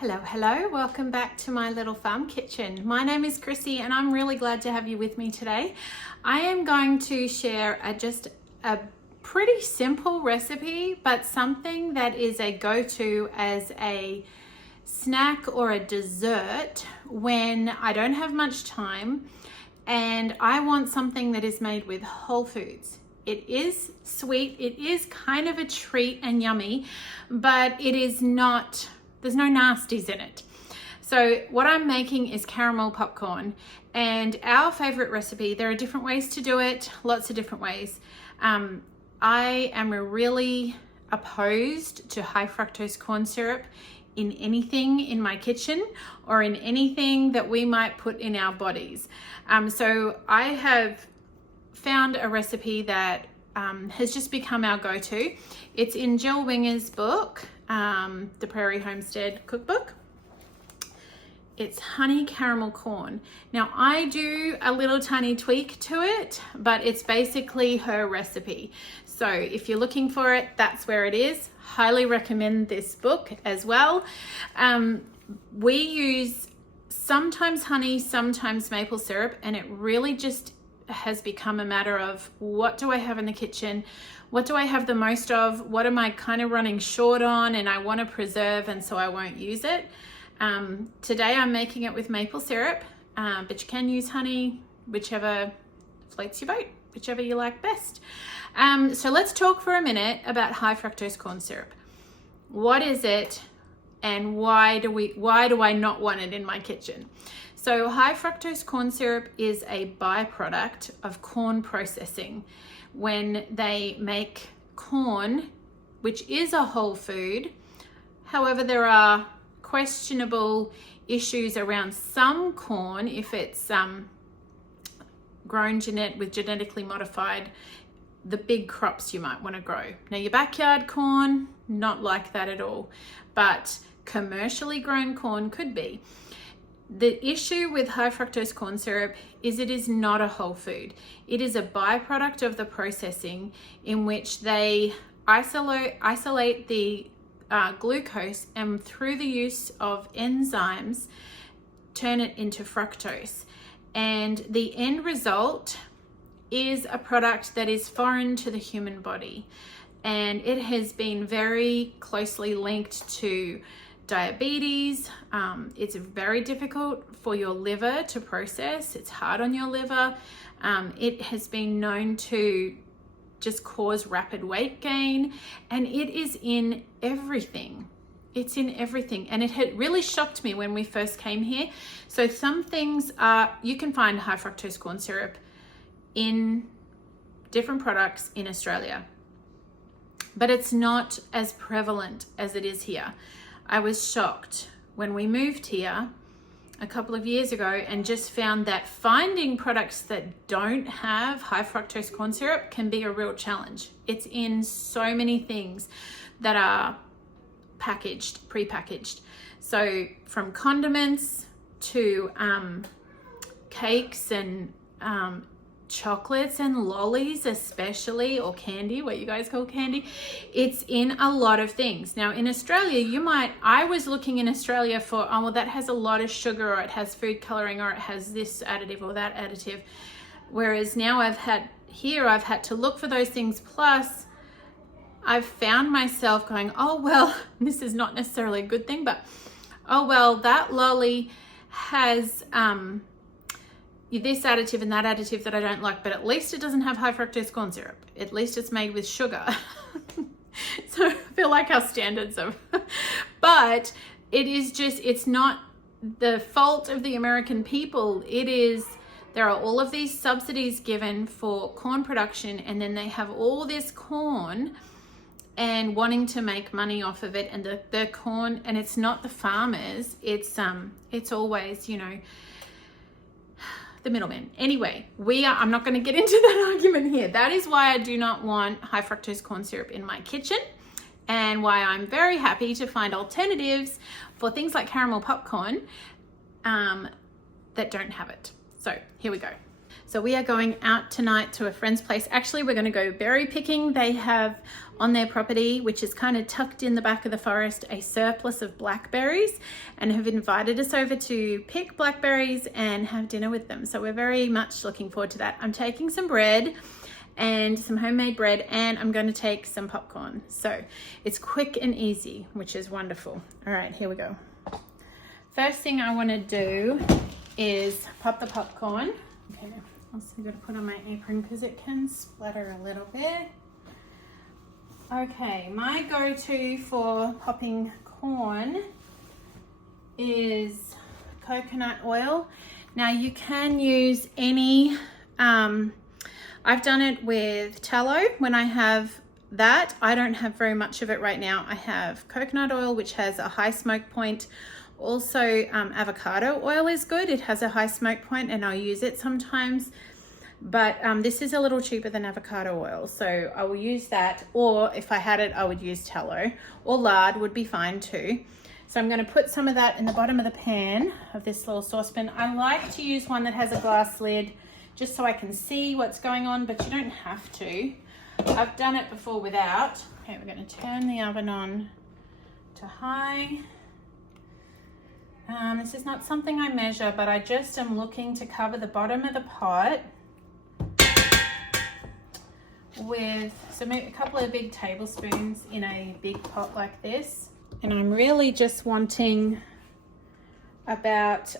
Hello, welcome back to my little farm kitchen. My name is Chrissy and I'm really glad to have you with me today. I am going to share just a pretty simple recipe, but something that is a go-to as a snack or a dessert when I don't have much time and I want something that is made with whole foods. It is sweet, it is kind of a treat and yummy, but it is not, there's no nasties in it. So what I'm making is caramel popcorn, and our favorite recipe, there are different ways to do it, lots of different ways. I am really opposed to high fructose corn syrup in anything in my kitchen or in anything that we might put in our bodies. So I have found a recipe that has just become our go-to. It's in Jill Winger's book, the Prairie Homestead cookbook. It's honey caramel corn. Now I do a little tiny tweak to it, but it's basically her recipe. So if you're looking for it, that's where it is. Highly recommend this book as well. We use sometimes honey, sometimes maple syrup, and it really just has become a matter of what do I have in the kitchen? What do I have the most of? What am I kind of running short on and I want to preserve, and so I won't use it? Today I'm making it with maple syrup, but you can use honey, whichever floats your boat, whichever you like best. So let's talk for a minute about high fructose corn syrup. What is it and why do I not want it in my kitchen? So high fructose corn syrup is a byproduct of corn processing. When they make corn, which is a whole food, however, there are questionable issues around some corn if it's grown with genetically modified, the big crops you might want to grow. Now your backyard corn, not like that at all, but commercially grown corn could be. The issue with high fructose corn syrup is it is not a whole food. It is a byproduct of the processing in which they isolate the glucose, and through the use of enzymes turn it into fructose. And the end result is a product that is foreign to the human body. And it has been very closely linked to diabetes. It's very difficult for your liver to process. It's hard on your liver. It has been known to just cause rapid weight gain, and it is in everything. It's in everything. And it had really shocked me when we first came here. So some things you can find high fructose corn syrup in different products in Australia, but it's not as prevalent as it is here. I was shocked when we moved here a couple of years ago and just found that finding products that don't have high fructose corn syrup can be a real challenge. It's in so many things that are pre-packaged. So from condiments to cakes and chocolates and lollies especially, or candy, what you guys call candy. It's in a lot of things. Now in Australia, I was looking in Australia for, oh well, that has a lot of sugar, or it has food coloring, or it has this additive or that additive. Whereas now I've had to look for those things. Plus I've found myself going, oh well, this is not necessarily a good thing, but oh well, that lolly has this additive and that additive that I don't like, but at least it doesn't have high fructose corn syrup. At least it's made with sugar. So I feel like our standards are, but it's not the fault of the American people. There are all of these subsidies given for corn production, and then they have all this corn and wanting to make money off of it, and the corn, and it's not the farmers, it's always, the middlemen. Anyway, I'm not going to get into that argument here. That is why I do not want high fructose corn syrup in my kitchen, and why I'm very happy to find alternatives for things like caramel popcorn that don't have it. So here we go. So we are going out tonight to a friend's place. Actually, we're going to go berry picking. They have on their property, which is kind of tucked in the back of the forest, a surplus of blackberries, and have invited us over to pick blackberries and have dinner with them. So we're very much looking forward to that. I'm taking some bread and some homemade bread, and I'm going to take some popcorn. So it's quick and easy, which is wonderful. All right, here we go. First thing I want to do is pop the popcorn. Okay, also got to put on my apron because it can splatter a little bit. Okay, my go-to for popping corn is coconut oil. Now you can use any, I've done it with tallow when I have that. I don't have very much of it right now. I have coconut oil, which has a high smoke point. Also, avocado oil is good. It has a high smoke point and I'll use it sometimes. But this is a little cheaper than avocado oil, so I will use that. Or if I had it, I would use tallow, or lard would be fine too. So I'm going to put some of that in the bottom of the pan of this little saucepan. I like to use one that has a glass lid just so I can see what's going on, but you don't have to. I've done it before without. Okay, we're going to turn the oven on to high. This is not something I measure, but I just am looking to cover the bottom of the pot with a couple of big tablespoons in a big pot like this. And I'm really just wanting about,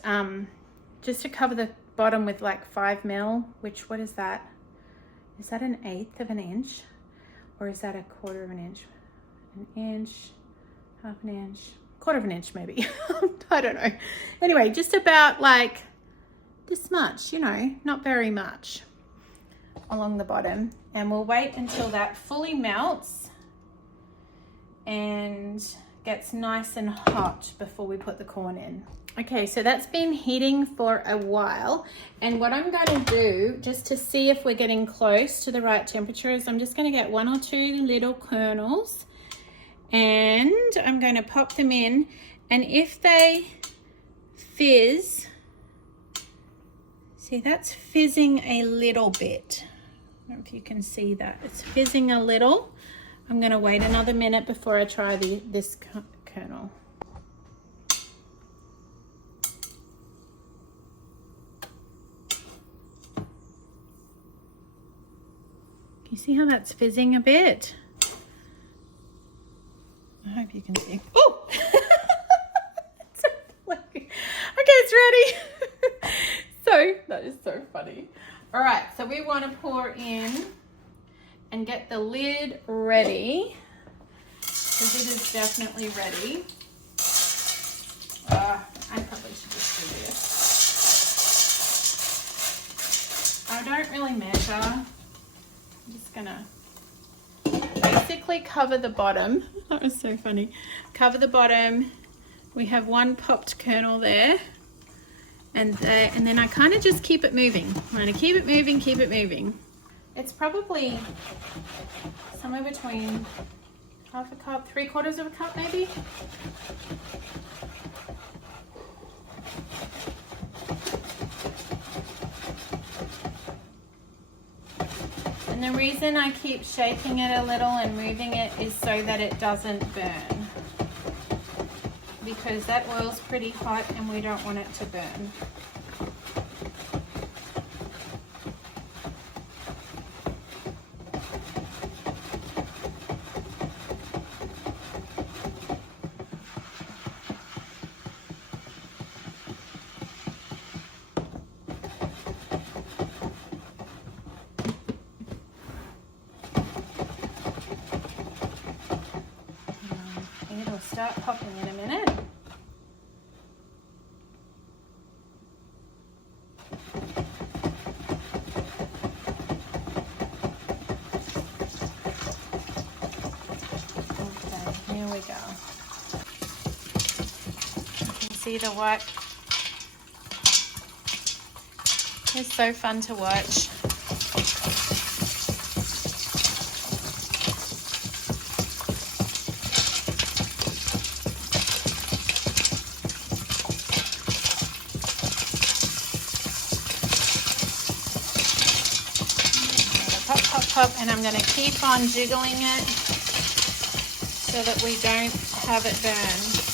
just to cover the bottom with like 5 mil, which, what is that? Is that 1/8 of an inch? Or is that 1/4 of an inch? 1 inch, 1/2 an inch, 1/4 of an inch maybe. I don't know. Anyway, just about like this much, you know, not very much along the bottom. And we'll wait until that fully melts and gets nice and hot before we put the corn in. Okay, so that's been heating for a while, and what I'm going to do just to see if we're getting close to the right temperature is I'm just going to get 1 or 2 little kernels and I'm going to pop them in, and if they fizz, see that's fizzing a little bit. I don't know if you can see that. It's fizzing a little. I'm going to wait another minute before I try this kernel. Can you see how that's fizzing a bit? I hope you can see. Oh! Okay, it's ready. So, that is so funny. All right, so we want to pour in and get the lid ready, because it is definitely ready. I probably should just do this. I don't really measure. I'm just gonna basically cover the bottom. That was so funny. Cover the bottom. We have 1 popped kernel there. And then I kind of just keep it moving. I'm going to keep it moving, keep it moving. It's probably somewhere between 1/2 cup, 3/4 of a cup maybe. And the reason I keep shaking it a little and moving it is so that it doesn't burn. Because that oil's pretty hot and we don't want it to burn. It'll start popping in a minute. Okay, here we go. You can see the white. It's so fun to watch. top, and I'm going to keep on jiggling it so that we don't have it burn.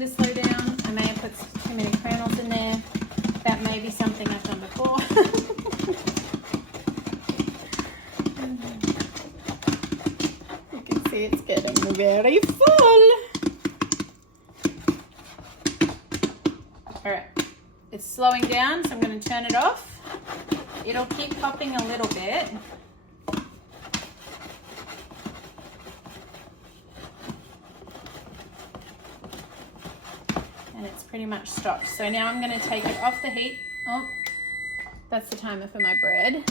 To slow down. I may have put too many kernels in there. That may be something I've done before. You can see it's getting very full. Alright, it's slowing down, so I'm going to turn it off. It'll keep popping a little bit. And it's pretty much stopped. So now I'm going to take it off the heat. Oh, that's the timer for my bread.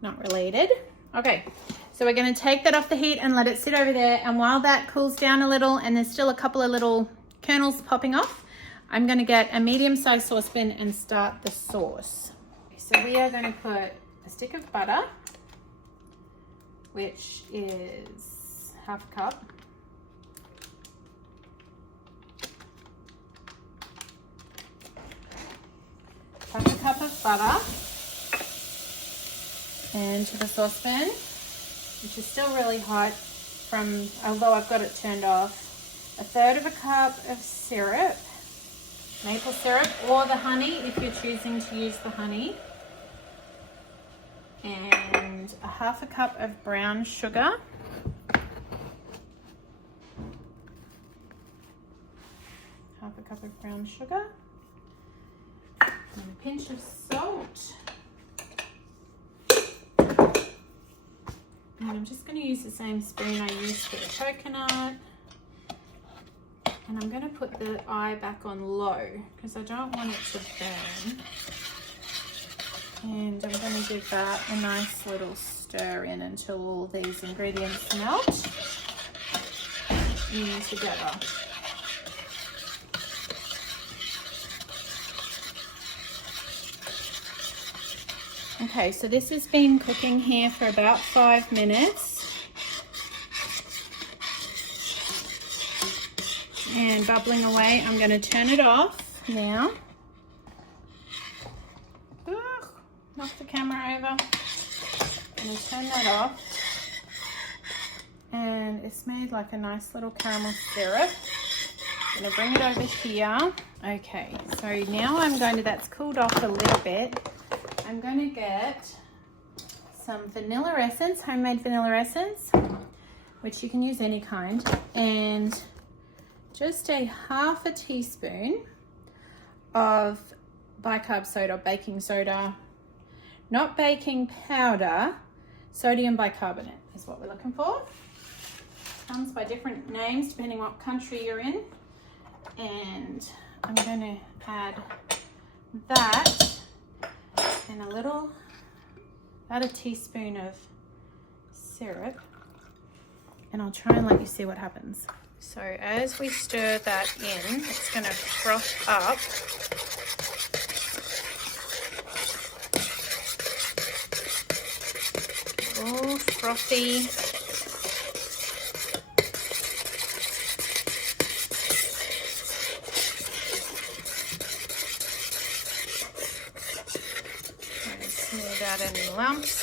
Not related. Okay, so we're going to take that off the heat and let it sit over there. And while that cools down a little and there's still a couple of little kernels popping off, I'm going to get a medium-sized saucepan and start the sauce. So we are going to put a stick of butter, which is half a cup. Half a cup of butter into the saucepan, which is still really hot although I've got it turned off. 1/3 of a cup of syrup, maple syrup, or the honey if you're choosing to use the honey. And 1/2 cup of brown sugar. Half a cup of brown sugar. And a pinch of salt. And I'm just going to use the same spoon I used for the coconut. And I'm going to put the eye back on low because I don't want it to burn. And I'm going to give that a nice little stir in until all these ingredients melt in together. Okay, so this has been cooking here for about 5 minutes. And bubbling away. I'm going to turn it off now. Knock the camera over. I'm going to turn that off. And it's made like a nice little caramel syrup. I'm going to bring it over here. Okay, so now that's cooled off a little bit. I'm going to get some vanilla essence, homemade vanilla essence, which you can use any kind, and just a 1/2 teaspoon of bicarb soda, baking soda, not baking powder, sodium bicarbonate is what we're looking for. Comes by different names depending what country you're in. And I'm going to add that and about a teaspoon of syrup, and I'll try and let you see what happens. So as we stir that in, it's going to froth up. All frothy. Smooth out any lumps.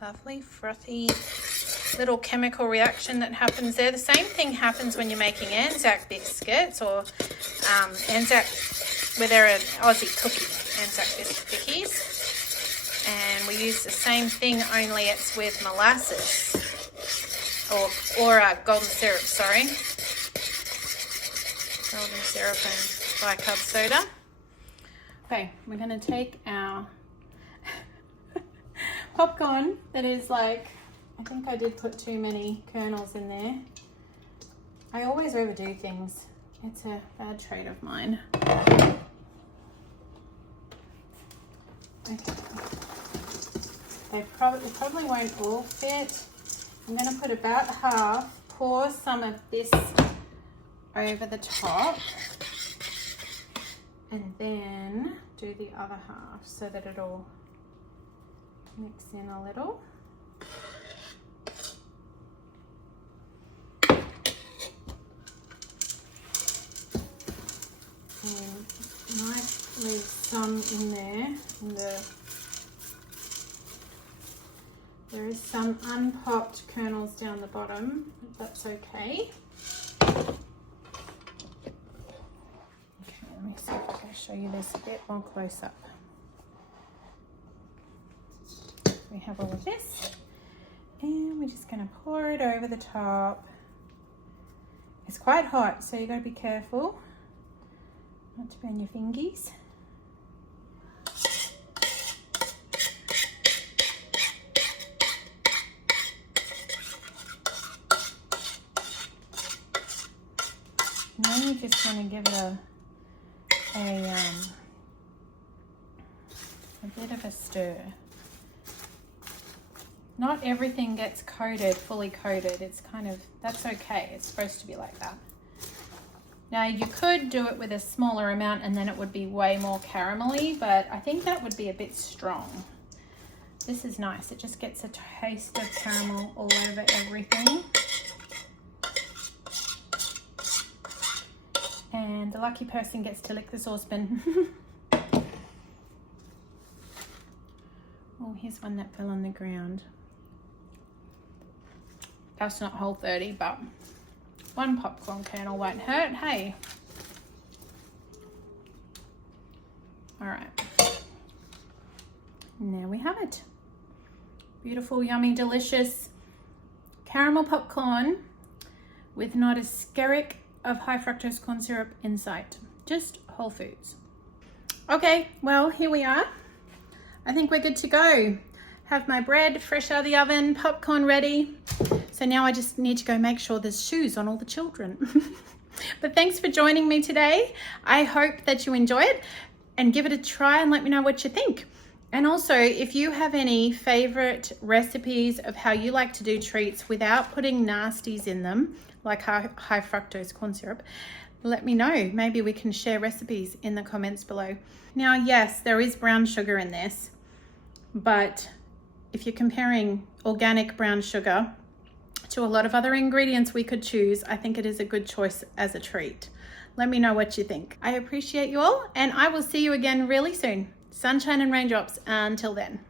Lovely, frothy little chemical reaction that happens there. The same thing happens when you're making Anzac biscuits or Anzac, where they're an Aussie cookie, Anzac biscuits. And we use the same thing, only it's with molasses or golden syrup, sorry. Golden syrup and bicarb soda. Okay, we're going to take our popcorn that is like I think I did put too many kernels in there. I always overdo things. It's a bad trait of mine. Okay. They probably won't all fit. I'm going to put about half, pour some of this over the top, and then do the other half so that it'll mix in a little. And might leave some in there. There is some unpopped kernels down the bottom. That's okay. Okay, let me see if I can show you this a bit more close up. We have all of this, and we're just going to pour it over the top. It's quite hot, so you got to be careful not to burn your fingies. Now you just want to give it a bit of a stir. Not everything gets coated, fully coated. It's kind of, that's okay. It's supposed to be like that. Now you could do it with a smaller amount and then it would be way more caramelly, but I think that would be a bit strong. This is nice. It just gets a taste of caramel all over everything. And the lucky person gets to lick the saucepan. Oh, here's one that fell on the ground. That's not Whole 30, but one popcorn kernel won't hurt, hey? All right. And there we have it. Beautiful, yummy, delicious caramel popcorn with not a skerrick of high fructose corn syrup in sight. Just whole foods. Okay, well, here we are. I think we're good to go. Have my bread fresh out of the oven, popcorn ready. So now I just need to go make sure there's shoes on all the children. But thanks for joining me today. I hope that you enjoy it and give it a try and let me know what you think. And also, if you have any favorite recipes of how you like to do treats without putting nasties in them, like high fructose corn syrup, let me know. Maybe we can share recipes in the comments below. Now, yes, there is brown sugar in this, but if you're comparing organic brown sugar to a lot of other ingredients we could choose, I think it is a good choice as a treat. Let me know what you think. I appreciate you all, and I will see you again really soon. Sunshine and raindrops until then.